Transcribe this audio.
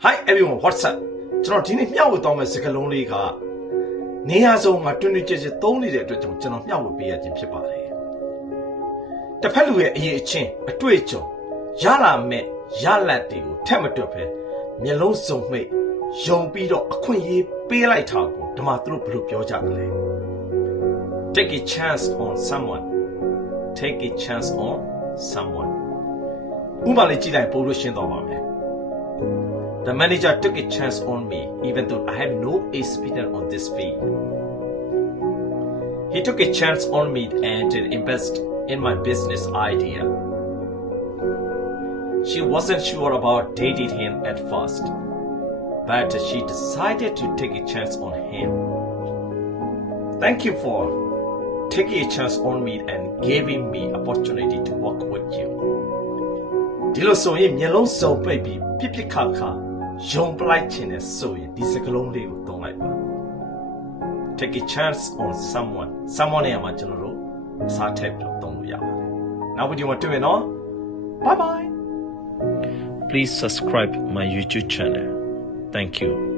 Hi everyone, what's up? ကျွန်တော်ဒီနေ့မျှဝေသွားမယ့်စကားလုံးလေးကနေရာဆုံးမှာတွင်တွင်ကျယ်ကျယ်သုံးနေတဲ့အတွက်ကြောင့်ကျွန်တော်မျှဝေပေးရခြင်းဖြစ်ပါတယ်။တစ်ဖက်လူရဲ့အရေးအချင်းအတွေ့အကြုံရလာမဲ့ရလတ်တွေကိုထက်မတွက်ပဲမျက်လုံးစုံမိတ်ယုံပြီးတော့အခွင့်အရေးပေးလိုက်တာကိုဒီမှာသူတို့ဘယ်လိုပြောကြလဲ။ Take a chance on someone. Take a chance on someone. ဥပမာလေးကြည့်လိုက်ပို့လို့ရှင်းသွားပါမယ်။ The manager took a chance on me, even though I have no experience on this field. He took a chance on me and did invest in my business idea. She wasn't sure about dating him at first, but she decided to take a chance on him. Thank you for taking a chance on me and giving me opportunity to work with you. ဒီလိုဆိုရင်မျက်လုံးစုံပိတ်ပြီးပြစ်ပြစ်ခါခါယုံပလိုက်ခြင်းနဲ့ဆိုရင်ဒီစကားလုံးလေးကိုသုံးလိုက်ပါ Take a chance on someone နဲ့မှာကျွန်တော်တို့အစားထည့်ပြီးသုံးလို့ရပါတယ်နောက်ဗီဒီယိုမှာတွေ့မယ်နော် Bye bye Please subscribe my YouTube channel. Thank you.